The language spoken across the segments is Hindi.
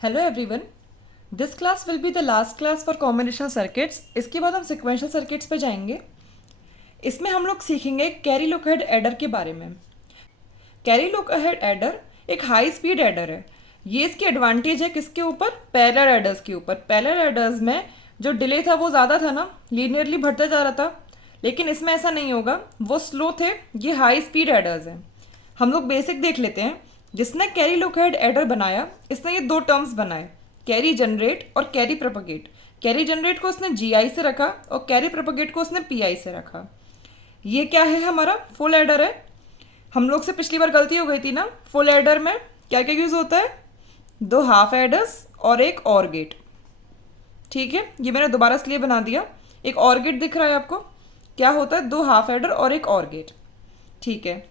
Hello everyone, this class will be the last class for combinational circuits. इसके बाद हम सिक्वेंशियल सर्किट्स पे जाएंगे। इसमें हम लोग सीखेंगे कैरी लुक अहेड एडर के बारे में। कैरी लुक अहेड एडर एक हाई स्पीड एडर है। ये इसकी एडवांटेज है किसके ऊपर? पैरेलल एडर्स के ऊपर। पैरेलल एडर्स में जो डिले था वो ज़्यादा था ना, लीनियरली बढ़ता जा रहा था, लेकिन इसमें ऐसा नहीं होगा, वो स्लो थे। ये हाई स्पीड एडर्स हैं। हम लोग बेसिक देख लेते हैं। जिसने कैरी लुक अहेड एडर बनाया, इसने ये दो टर्म्स बनाए, कैरी जनरेट और कैरी प्रोपगेट। कैरी जनरेट को उसने जीआई से रखा और कैरी प्रोपगेट को उसने पीआई से रखा। ये क्या है? हमारा फुल एडर है। हम लोग से पिछली बार गलती हो गई थी ना, फुल एडर में क्या क्या यूज़ होता है? दो हाफ एडर्स और एक और गेट। ठीक है, ये मैंने दोबारा इसलिए बना दिया। एक और गेट दिख रहा है आपको? क्या होता है? दो हाफ एडर और एक और गेट। ठीक है,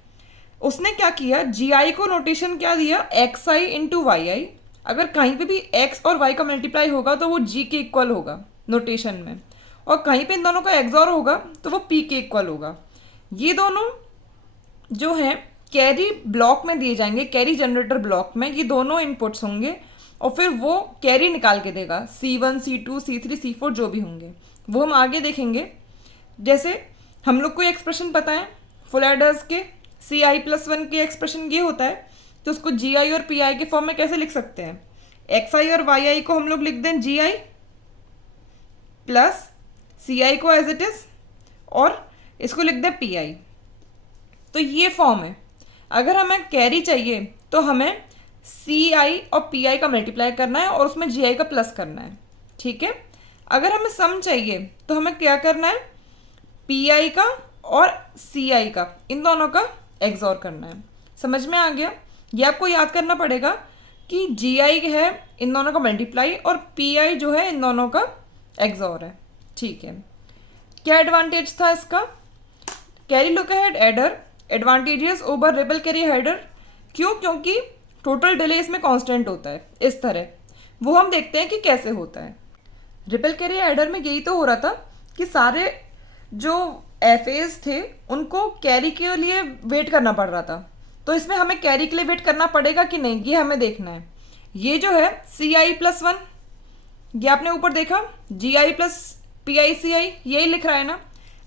उसने क्या किया, जीआई को नोटेशन क्या दिया? एक्स आई इंटू वाई आई। अगर कहीं पे भी एक्स और वाई का मल्टीप्लाई होगा तो वो जी के इक्वल होगा नोटेशन में, और कहीं पे इन दोनों का एक्सऑर होगा तो वो पी के इक्वल होगा। ये दोनों जो हैं कैरी ब्लॉक में दिए जाएंगे, कैरी जनरेटर ब्लॉक में ये दोनों इनपुट्स होंगे, और फिर वो कैरी निकाल के देगा। C1 C2 C3 C4 जो भी होंगे वो हम आगे देखेंगे। जैसे हम लोग को एक्सप्रेशन पता है फुल एडर्स के, CI+1 के एक्सप्रेशन ये होता है, तो उसको GI और PI के फॉर्म में कैसे लिख सकते हैं? XI और YI को हम लोग लिख दें GI प्लस CI को एज इट इज, और इसको लिख दें PI। तो ये फॉर्म है। अगर हमें कैरी चाहिए तो हमें CI और PI का मल्टीप्लाई करना है और उसमें GI का प्लस करना है। ठीक है, अगर हमें सम चाहिए तो हमें क्या करना है? PI का और CI का, इन दोनों का एक्सऑर करना है। समझ में आ गया? ये आपको याद करना पड़ेगा कि GI है इन दोनों का मल्टीप्लाई और PI जो है इन दोनों का एक्सऑर है। ठीक है, क्या एडवांटेज था इसका? Carry look ahead adder advantages over ripple carry header. क्यों? क्योंकि टोटल डिले इसमें कांस्टेंट होता है इस तरह। वो हम देखते हैं कि कैसे होता है। रिपल कैरी एडर में यही तो हो रहा था कि सारे जो एफएज थे उनको कैरी के लिए वेट करना पड़ रहा था, तो इसमें हमें कैरी के लिए वेट करना पड़ेगा कि नहीं, ये हमें देखना है। ये जो है CI+1, ये आपने ऊपर देखा, GI प्लस PI CI, यही लिख रहा है ना।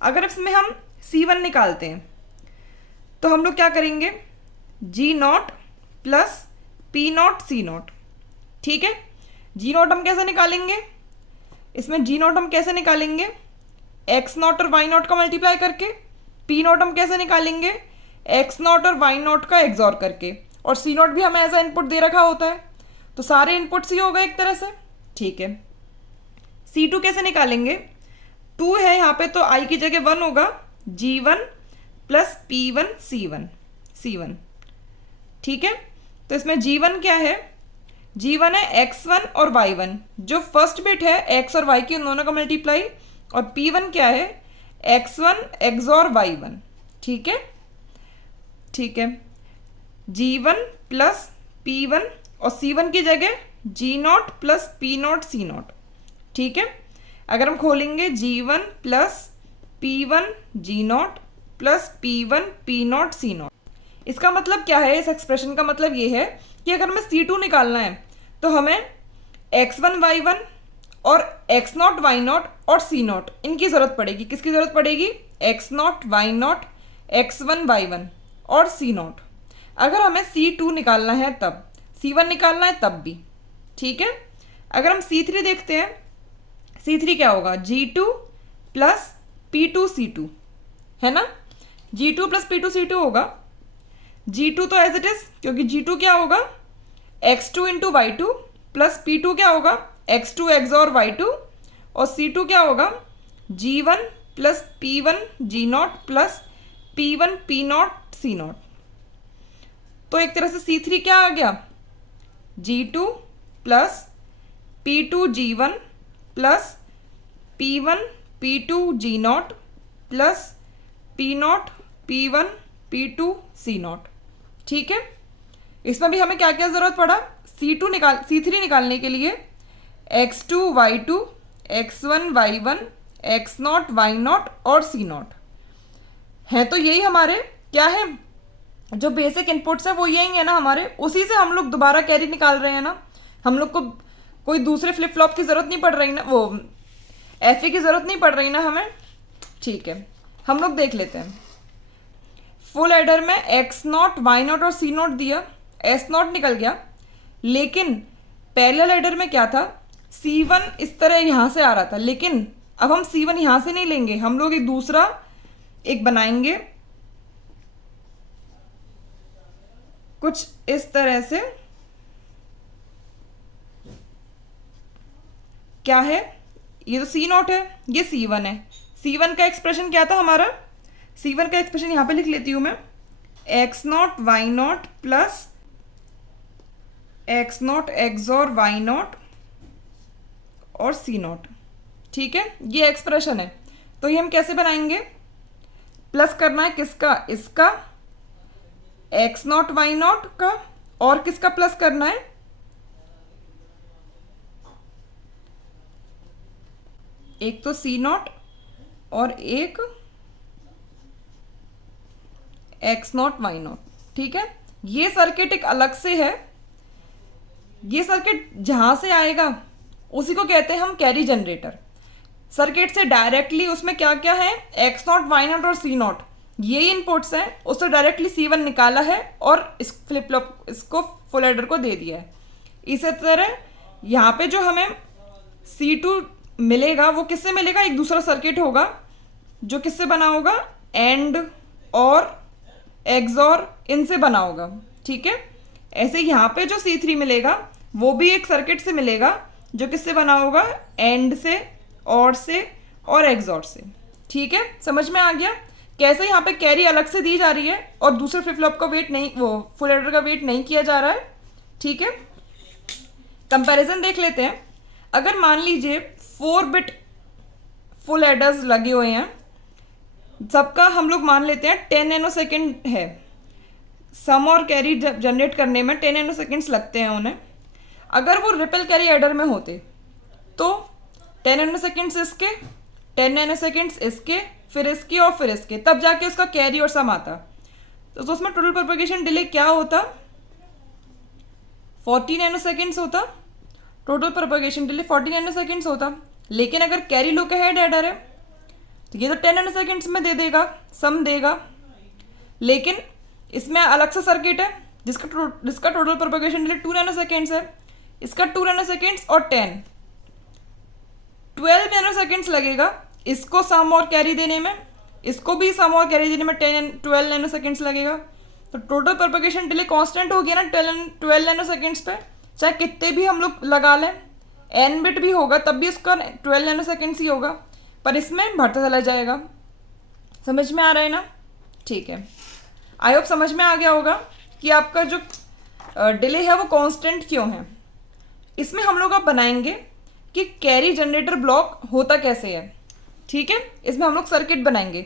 अगर इसमें हम C1 निकालते हैं तो हम लोग क्या करेंगे? G0 plus P0 C0। ठीक है, G0 हम कैसे निकालेंगे? इसमें G0 हम कैसे निकालेंगे? X0 और Y0 का मल्टीप्लाई करके। P0 हम कैसे निकालेंगे? X0 और Y0 का एक्सऑर करके, और C0 भी हमें एज ए इनपुट दे रखा होता है, तो सारे इनपुट्स ही हो गए एक तरह से। ठीक है, C2 कैसे निकालेंगे? 2 है यहाँ पे तो I की जगह 1 होगा, G1 प्लस P1 C1। ठीक है, तो इसमें G1 क्या है? G1 है X1 और Y1, जो फर्स्ट बिट है X और Y की उन दोनों का मल्टीप्लाई, और P1 क्या है? X1 XOR Y1। ठीक है, ठीक है, G1 प्लस P1 और C1 की जगह G0 प्लस P0 C0। ठीक है, अगर हम खोलेंगे G1 plus P1 G0 plus P1 P0 C0। इसका मतलब क्या है? इस एक्सप्रेशन का मतलब ये है कि अगर हमें C2 निकालना है तो हमें X1 Y1 और X0 Y0 और C0 इनकी ज़रूरत पड़ेगी। किसकी ज़रूरत पड़ेगी? X0 Y0 X1 Y1 और C0। अगर हमें C2 निकालना है तब, C1 निकालना है तब भी। ठीक है, अगर हम C3 देखते हैं, C3 क्या होगा? G2 प्लस P2 C2, है ना? G2 प्लस P2 C2 होगा। G2 तो एज इट इज, क्योंकि G2 क्या होगा? X2 into Y2 plus P2 क्या होगा? X2 XOR Y2, और C2 क्या होगा? G1 plus P1 G0 plus P1 P0 C0। तो एक तरह से C3 क्या आ गया? G2 plus P2 G1 plus P1 P2 G0 plus P0 P1 P2 C0। ठीक है, इसमें भी हमें क्या क्या ज़रूरत पड़ा? C3 निकालने के लिए X2 Y2 X1 Y1 X0 Y0 और C0 है। तो यही हमारे क्या है, जो बेसिक इनपुट्स है वो यही है ना हमारे, उसी से हम लोग दोबारा कैरी निकाल रहे हैं ना। हम लोग को कोई दूसरे फ्लिप फ्लॉप की ज़रूरत नहीं पड़ रही ना, वो एफ की ज़रूरत नहीं पड़ रही ना हमें। ठीक है, हम लोग देख लेते हैं। फुल एडर में एक्स नॉट, वाई नॉट और सी नॉट दिया, एस नॉट निकल गया। लेकिन पैरेलल एडर में क्या था, C1 इस तरह यहाँ से आ रहा था, लेकिन अब हम C1 यहाँ से नहीं लेंगे, हम लोग एक दूसरा एक बनाएंगे कुछ इस तरह से। क्या है, ये तो C नॉट है, ये C1 है। C1 का एक्सप्रेशन क्या था हमारा, C1 का एक्सप्रेशन यहाँ पे लिख लेती हूँ मैं, x not y not plus x not x और वाई नॉट और सी नॉट। ठीक है, ये एक्सप्रेशन है। तो ये हम कैसे बनाएंगे, प्लस करना है किसका, इसका एक्स नॉट वाई नॉट का, और किसका प्लस करना है, एक तो सी नॉट और एक एक्स नॉट वाई नॉट। ठीक है, ये सर्किट एक अलग से है, ये सर्किट जहां से आएगा उसी को कहते हैं हम कैरी जनरेटर। सर्किट से डायरेक्टली उसमें क्या क्या है, एक्स नॉट वाई नॉट और सी नॉट, ये इनपुट्स हैं, उससे डायरेक्टली C1 निकाला है और इस फ्लिप फ्लॉप इसको फुल एडर को दे दिया है। इसी तरह यहाँ पे जो हमें C2 मिलेगा वो किससे मिलेगा, एक दूसरा सर्किट होगा जो किससे बना होगा, एंड और एक्सॉर इनसे बना होगा। ठीक है, ऐसे यहाँ पे जो C3 मिलेगा वो भी एक सर्किट से मिलेगा जो किससे बना होगा, एंड से, और से और एक्सॉर से। ठीक है, समझ में आ गया कैसे यहाँ पे कैरी अलग से दी जा रही है और दूसरे फ्लिप फ्लॉप का वेट नहीं, वो फुल एडर का वेट नहीं किया जा रहा है। ठीक है, कंपैरिजन देख लेते हैं। अगर मान लीजिए 4 बिट फुल एडर्स लगे हुए हैं, सबका हम लोग मान लेते हैं 10 नैनो सेकेंड है, सम और कैरी जनरेट करने में 10 नैनो सेकेंड्स लगते हैं उन्हें। अगर वो रिपल कैरी एडर में होते तो 10 नैनो सेकेंड्स इसके, 10 नैनो सेकेंड्स इसके, फिर इसके और फिर इसके, तब जाके उसका कैरी और सम आता। तो उसमें टोटल प्रोपगेशन डिले क्या होता, 40 नैनो सेकेंड्स होता। Total propagation delay 40 nano seconds होता। लेकिन अगर कैरी लुक अहेड एडर है तो ये तो 10 नैनो सेकेंड्स में दे देगा, सम देगा। लेकिन इसमें अलग सा सर्किट है जिसका total propagation delay 2 nano seconds है, इसका 2 नैनो सेकेंड्स और 12 नैनो सेकेंड्स लगेगा इसको सम और कैरी देने में, इसको भी सम और कैरी देने में 12 नैनो सेकेंड्स लगेगा। तो टोटल प्रोपगेशन डिले कांस्टेंट होगी ना 12 नैनो सेकेंड्स पे, चाहे कितने भी हम लोग लगा लें, n बिट भी होगा तब भी उसका 12 नैनो सेकेंड्स ही होगा, पर इसमें बढ़ता चला जाएगा। समझ में आ रहा है ना। ठीक है, आई होप समझ में आ गया होगा कि आपका जो डिले है वो कांस्टेंट क्यों है। इसमें हम लोग अब बनाएंगे कि कैरी जनरेटर ब्लॉक होता कैसे है। ठीक है, इसमें हम लोग सर्किट बनाएंगे,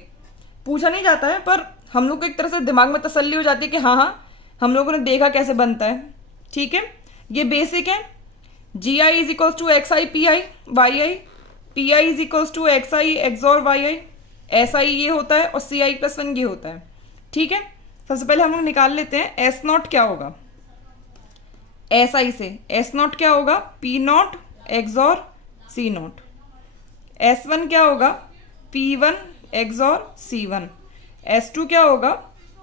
पूछा नहीं जाता है पर हम लोग को एक तरह से दिमाग में तसल्ली हो जाती है कि हाँ हम लोगों ने देखा कैसे बनता है। ठीक है, ये बेसिक है। G I is equals to X I P I Y I, P I is equals to X I X और वाई आई, एस आई ये होता है और सी आई प्लस 1 ये होता है। ठीक है, सबसे पहले हम लोग निकाल लेते हैं एस नॉट क्या होगा, एस आई से एस नॉट क्या होगा, पी नॉट एक्स और सी नॉट। S1 क्या होगा, P1 एक्स और C1। S2 क्या होगा,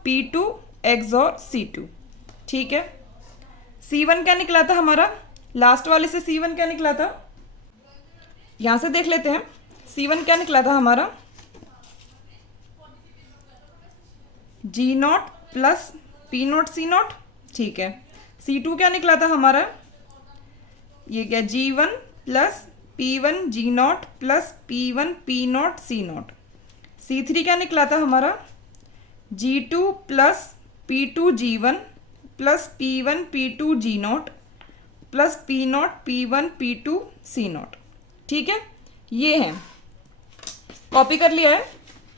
P2 एक्स और C2। ठीक है, C1 क्या निकला था हमारा, लास्ट वाले से C1 क्या निकला था, यहां से देख लेते हैं। C1 क्या निकला था हमारा, G not plus P not C not. ठीक है, C2 क्या निकला था हमारा, ये क्या G1 plus P1 G not plus P1 P not C not. C3 क्या निकला था हमारा, G2 plus P2 G1 plus P1 P2 G not plus P not P1 P2 C not. ठीक है, ये है, कॉपी कर लिया है।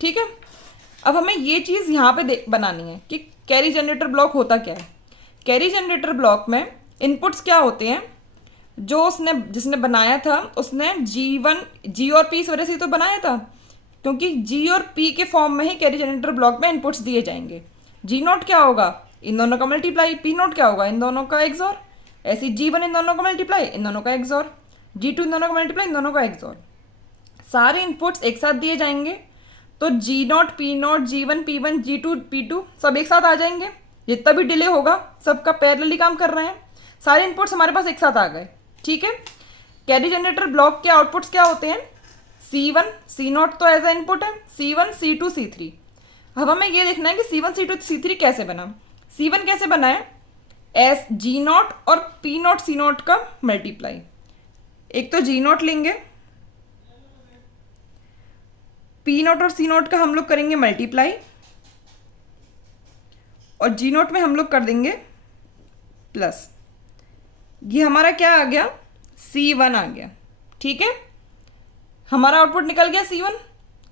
ठीक है, अब हमें ये चीज़ यहाँ पे बनानी है कि कैरी जनरेटर ब्लॉक होता क्या है। कैरी जनरेटर ब्लॉक में इनपुट्स क्या होते हैं, जो जिसने बनाया था उसने G और P इस वजह से तो बनाया था क्योंकि G और P के फॉर्म में ही कैरी जनरेटर ब्लॉक में इनपुट्स दिए जाएंगे। G नॉट क्या होगा, इन दोनों का मल्टीप्लाई, P नॉट क्या होगा, इन दोनों का एक्सॉर। ऐसे G1 इन दोनों को मल्टीप्लाई, इन दोनों का एक्सॉर, G2 इन दोनों को मल्टीप्लाई, इन दोनों का एक्सॉर। सारे इनपुट्स एक साथ दिए जाएंगे तो G0 P0 G1 P1 G2 P2 सब एक साथ आ जाएंगे। जितना भी डिले होगा सबका पैरेलली काम कर रहे हैं, सारे इनपुट्स हमारे पास एक साथ आ गए। ठीक है, कैरी जनरेटर ब्लॉक के आउटपुट्स क्या होते हैं? C1 C0 तो एज ए इनपुट है, C1 C2 C3। अब हमें ये देखना है कि C1 C2 C3 कैसे बना। C1 कैसे बना है? एस G0 और P0 C0 का मल्टीप्लाई। एक तो G0 लेंगे, P0 और C0 का हम लोग करेंगे मल्टीप्लाई, और G0 में हम लोग कर देंगे प्लस। ये हमारा क्या आ गया? C1 आ गया। ठीक है, हमारा आउटपुट निकल गया C1।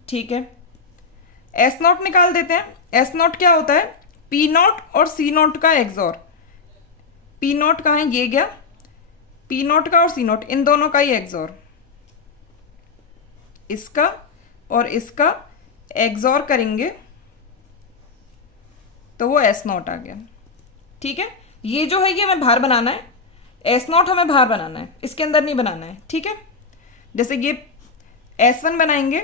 ठीक है, S0 निकाल देते हैं। S0 क्या होता है? P0 और C0 का एक्सॉर। P0 कहाँ है? ये गया, P0 का और C0 इन दोनों का ही एक्सॉर। इसका और इसका एक्सॉर करेंगे तो वो S0 आ गया। ठीक है, ये जो है ये हमें बाहर बनाना है, S0 हमें बाहर बनाना है, इसके अंदर नहीं बनाना है। ठीक है, जैसे ये S1 बनाएंगे,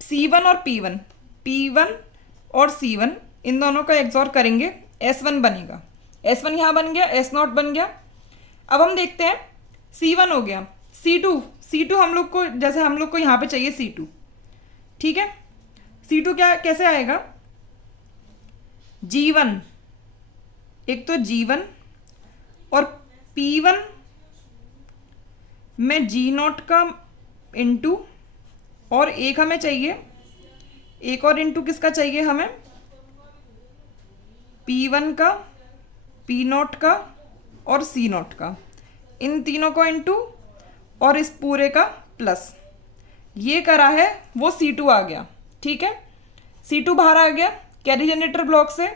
C1 और P1, P1 और C1 इन दोनों का एक्सॉर करेंगे, S1 बनेगा। S1 यहाँ बन गया, S0 बन गया। अब हम देखते हैं, C1 हो गया, C2 हम लोग को, जैसे हम लोग को यहाँ पे चाहिए C2। ठीक है, C2 क्या कैसे आएगा? G1, एक तो G1 और P1 में G0 का इंटू, और एक हमें चाहिए, एक और इंटू किसका चाहिए हमें? P1 का, P0 का और C0 का, इन तीनों को इंटू और इस पूरे का प्लस। ये करा है वो C2 आ गया। ठीक है, C2 बाहर आ गया कैरी जनरेटर ब्लॉक से।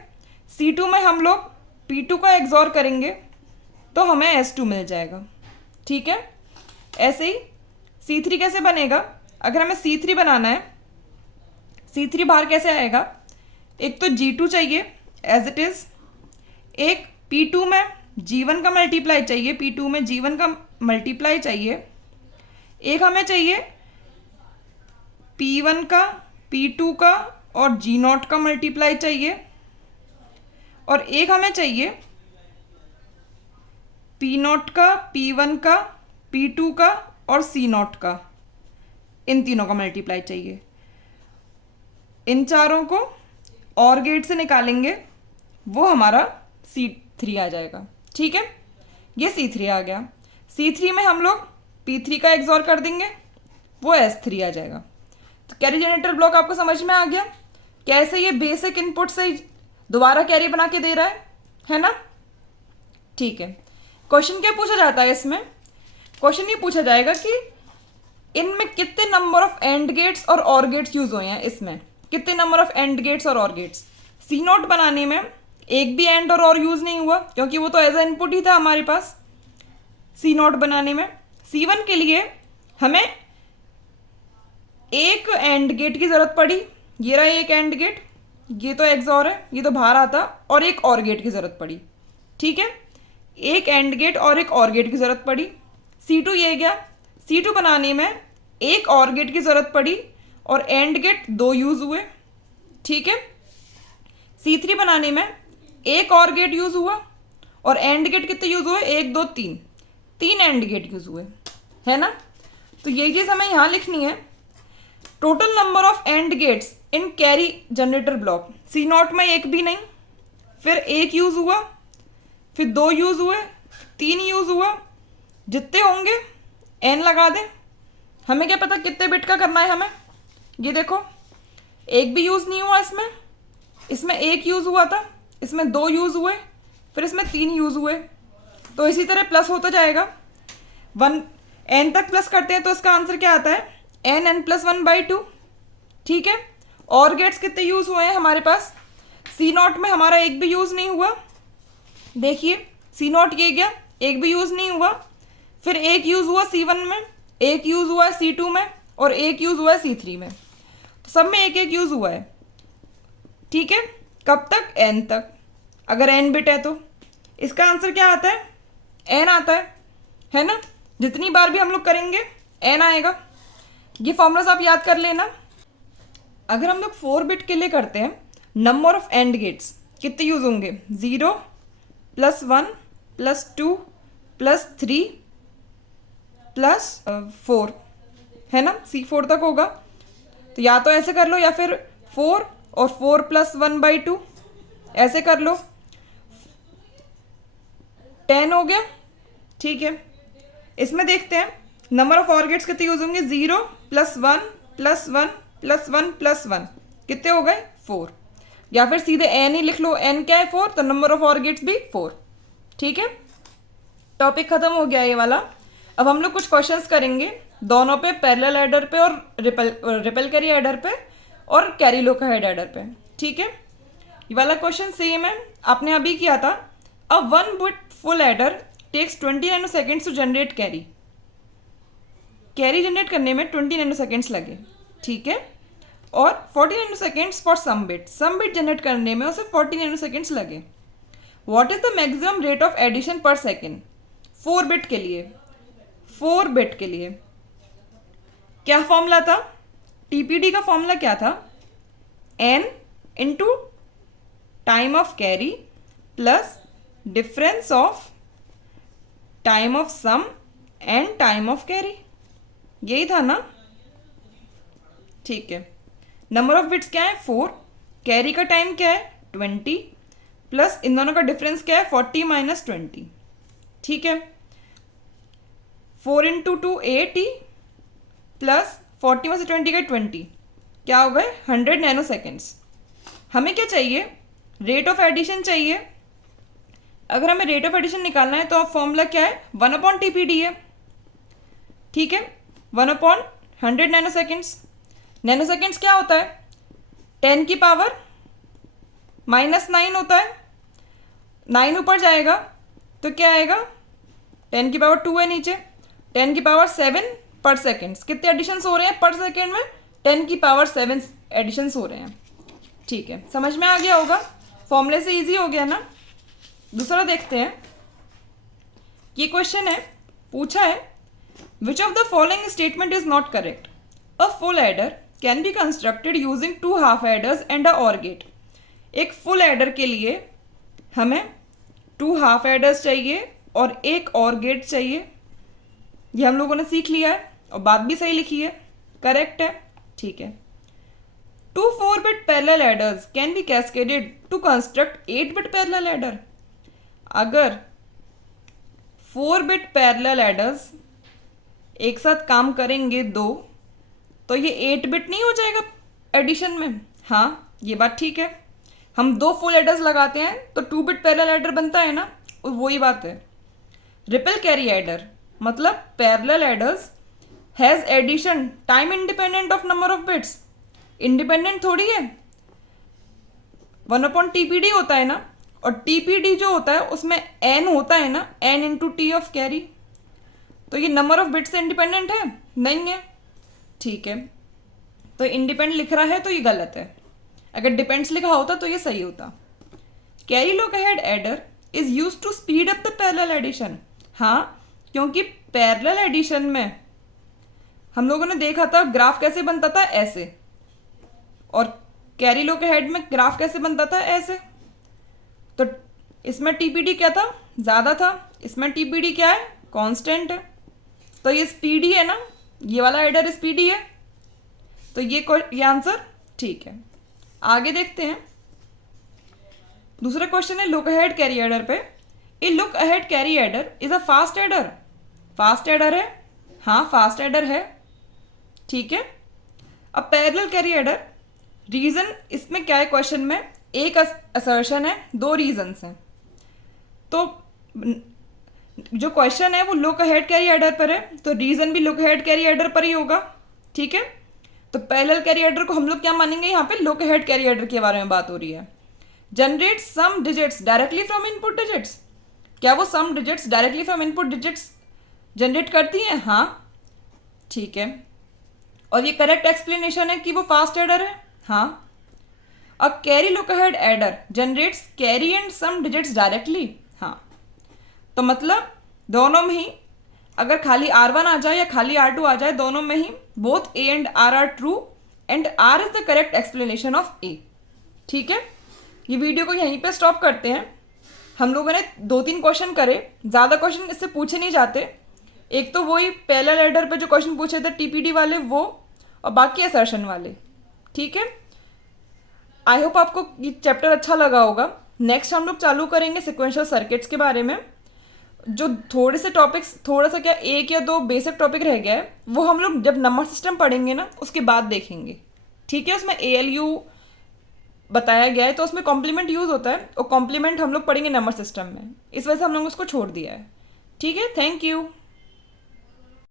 C2 में हम लोग P2 का एक्सॉर करेंगे तो हमें S2 मिल जाएगा। ठीक है, ऐसे ही C3 कैसे बनेगा? अगर हमें C3 बनाना है, C3 बाहर कैसे आएगा? एक तो G2 चाहिए एज इट इज, एक P2 में G1 का मल्टीप्लाई चाहिए, P2 में G1 का मल्टीप्लाई चाहिए, एक हमें चाहिए P1 का, P2 का और G0 का मल्टीप्लाई चाहिए, और एक हमें चाहिए P0 का, P1 का, P2 का और C0 का, इन तीनों का मल्टीप्लाई चाहिए। इन चारों को और गेट से निकालेंगे, वो हमारा C3 आ जाएगा। ठीक है, ये C3 आ गया। C3 में हम लोग P3 का एक्सॉर कर देंगे, वो S3 आ जाएगा। तो कैरी जनरेटर ब्लॉक आपको समझ में आ गया कैसे ये बेसिक इनपुट से दोबारा कैरी बना के दे रहा है ना? ठीक है, क्वेश्चन क्या पूछा जाता है इसमें? क्वेश्चन ये पूछा जाएगा कि इनमें कितने नंबर ऑफ एंड गेट्स और ऑर गेट्स यूज हुए हैं। इसमें कितने नंबर ऑफ एंड गेट्स और ऑर गेट्स? C0 बनाने में एक भी एंड और यूज नहीं हुआ क्योंकि वो तो एज ए इनपुट ही था हमारे पास। C0 बनाने में C1 के लिए हमें एक एंड गेट की जरूरत पड़ी, ये रहा एक एंड गेट, ये तो एक्सॉर है, ये तो बाहर आता, और एक और गेट की जरूरत पड़ी। ठीक है, एक एंड गेट और एक और गेट की जरूरत पड़ी। C2 ये गया, C2 बनाने में एक और गेट की जरूरत पड़ी और एंड गेट 2 यूज हुए। ठीक है, C3 बनाने में एक और गेट यूज हुआ और एंड गेट कितने यूज हुए? 1 2 3, 3 एंड गेट यूज हुए, है ना? तो ये चीज हमें यहाँ लिखनी है। Total number of and gates in carry generator block, C0 में एक भी नहीं, फिर 1 यूज हुआ, फिर 2 यूज हुए, 3 यूज हुआ, जितने होंगे n लगा दें। हमें क्या पता कितने बिट का करना है हमें? ये देखो, एक भी यूज नहीं हुआ इसमें, इसमें 1 यूज हुआ था, इसमें 2 यूज हुए, फिर इसमें 3 यूज हुए, तो इसी तरह प्लस होता जाएगा। 1 n तक प्लस करते हैं तो इसका आंसर क्या आता है? n+1/2। ठीक है, और गेट्स कितने यूज हुए हैं हमारे पास? C0 में हमारा एक भी यूज नहीं हुआ, देखिए C0 ये गया, एक भी यूज नहीं हुआ, फिर 1 यूज हुआ C1 में, 1 यूज हुआ है C2 में और 1 यूज हुआ है C3 में, तो सब में 1 यूज हुआ है। ठीक है, कब तक? n तक। अगर n बिट है तो इसका आंसर क्या आता है? एन आता है ना, जितनी बार भी हम लोग करेंगे एन आएगा। ये फॉर्मूलाज आप याद कर लेना। अगर हम लोग 4 बिट के लिए करते हैं, नंबर ऑफ एंड गेट्स कितने यूज होंगे, 0 +1 +2 +3 +4 है ना, C4 तक होगा। तो या तो ऐसे कर लो या फिर 4 और 4 + 1/2 ऐसे कर लो, 10 हो गया। ठीक है, इसमें देखते हैं नंबर ऑफ और गेट्स कितने यूज होंगे, 0 +1 +1 +1 +1 कितने हो गए, 4। या फिर सीधे एन ही लिख लो, एन क्या है 4, तो नंबर ऑफ और गेट्स भी 4। ठीक है, टॉपिक खत्म हो गया ये वाला। अब हम लोग कुछ क्वेश्चंस करेंगे दोनों पे, पैरेलल एडर पे और रिपल कैरी एडर पे और कैरी लोकहेड एडर पे। ठीक है, ये वाला क्वेश्चन सेम है, आपने अभी किया था। अब 1 bit full adder takes 20 nanoseconds to generate carry. Carry generate करने में 20 नैनो सेकेंड्स लगे। ठीक है, और 40 nanoseconds for sum bit generate करने में उसे 40 नैनो सेकेंड्स लगे। What is the maximum rate of addition per second 4 bit के लिए। 4 बिट के लिए क्या फॉर्मूला था, टीपीडी का फॉर्मूला क्या था, n into time of carry plus difference of time of sum and time of carry, यही था ना। ठीक है, नंबर ऑफ बिट्स क्या है 4, कैरी का टाइम क्या है 20, प्लस इन दोनों का डिफरेंस क्या है 40 - 20। ठीक है, 4 × 2 80 प्लस 40 में से 20 गए 20, क्या हो गए 100 नैनो सेकेंड्स। हमें क्या चाहिए, रेट ऑफ एडिशन चाहिए। अगर हमें रेट ऑफ एडिशन निकालना है तो अब फॉर्मूला क्या है, 1/TPD है। ठीक है, 1/100 नैनो सेकेंड्स। नैनो सेकेंड्स क्या होता है, 10 की पावर -9 होता है। 9 ऊपर जाएगा तो क्या आएगा, 10 की पावर 2 है नीचे, 10 की पावर 7 पर सेकेंड्स। कितने एडिशंस हो रहे हैं पर सेकेंड में, 10 की पावर 7 एडिशंस हो रहे हैं। ठीक है, समझ में आ गया होगा, फॉर्मूले से इजी हो गया ना। दूसरा देखते हैं, ये क्वेश्चन है, पूछा है which of the following statement is not correct. A full adder can be constructed using 2 half aiders and अ और गेट। एक फुल एडर के लिए हमें 2 हाफ एडर्स चाहिए और एक और गेट चाहिए। ये हम लोगों ने सीख लिया है और बात भी सही लिखी है, करेक्ट है। ठीक है, 2 4-bit parallel adders can be cascaded to construct 8-bit parallel adder. अगर 4-bit पैरेलल एडर्स एक साथ काम करेंगे दो, तो ये 8-bit नहीं हो जाएगा एडिशन में। हाँ, ये बात ठीक है, हम 2 फुल एडर्स लगाते हैं तो 2-bit पैरेलल एडर बनता है ना, वही बात है। रिपल कैरी एडर मतलब parallel adders has addition time independent of number of bits. Independent थोड़ी है, 1/TPD होता है ना, और TPD जो होता है उसमें n होता है ना, n × T ऑफ कैरी। तो ये नंबर ऑफ बिट्स से इंडिपेंडेंट है, नहीं है। ठीक है, तो इंडिपेंडेंट लिख रहा है तो ये गलत है, अगर डिपेंड्स लिखा होता तो ये सही होता। Carry lookahead adder is use to speed up the parallel addition. हाँ, क्योंकि पैरेलल एडिशन में हम लोगों ने देखा था ग्राफ कैसे बनता था, ऐसे, और कैरी लोकहेड में ग्राफ कैसे बनता था, ऐसे। तो इसमें टीपीडी क्या था, ज़्यादा था, इसमें टीपीडी क्या है, कांस्टेंट है। तो ये स्पीडी है ना, ये वाला एडर स्पीडी है, तो ये आंसर ठीक है। आगे देखते हैं, दूसरा क्वेश्चन है लुक अहेड कैरी एडर पे। ए look ahead carry adder is a fast adder. Fast adder है, हाँ फास्ट एडर है, ठीक है। अब पैरेलल कैरी एडर, रीजन इसमें क्या है, क्वेश्चन में एक असर्शन है, 2 रीजंस हैं। तो जो क्वेश्चन है वो लुक अहेड कैरी एडर पर है, तो रीजन भी लुक अहेड कैरी एडर पर ही होगा, ठीक है। तो पैरेलल कैरी एडर को हम लोग क्या मानेंगे, यहाँ पे लुक अहेड कैरी एडर के बारे में बात हो रही है। Generate some digits directly from input digits. क्या वो some digits directly from input digits generate करती हैं, हाँ, ठीक है। और ये करेक्ट एक्सप्लेनेशन है कि वो फास्ट एडर है, हाँ। A carry look ahead adder generates carry and sum digits directly, हाँ। तो मतलब दोनों में ही अगर खाली R1 आ जाए या खाली R2 आ जाए, दोनों में ही both A and R are true and R is the correct explanation of A। ठीक है, ये वीडियो को यहीं पे स्टॉप करते हैं। हम लोगों ने 2-3 क्वेश्चन करे, ज़्यादा क्वेश्चन इससे पूछे नहीं जाते। एक तो वही पहला लेडर पे जो क्वेश्चन पूछे थे TPD वाले वो, और बाकी असर्शन वाले। ठीक है, आई होप आपको ये चैप्टर अच्छा लगा होगा। नेक्स्ट हम लोग चालू करेंगे सिक्वेंशियल सर्किट्स के बारे में। जो थोड़े से टॉपिक्स, थोड़ा सा क्या 1 या 2 बेसिक टॉपिक रह गया है, वो हम लोग जब नंबर सिस्टम पढ़ेंगे ना उसके बाद देखेंगे। ठीक है, उसमें ALU बताया गया है, तो उसमें कॉम्प्लीमेंट यूज़ होता है, और कॉम्प्लीमेंट हम लोग पढ़ेंगे नंबर सिस्टम में, इस वजह से हम लोग उसको छोड़ दिया है। ठीक है, थैंक यू।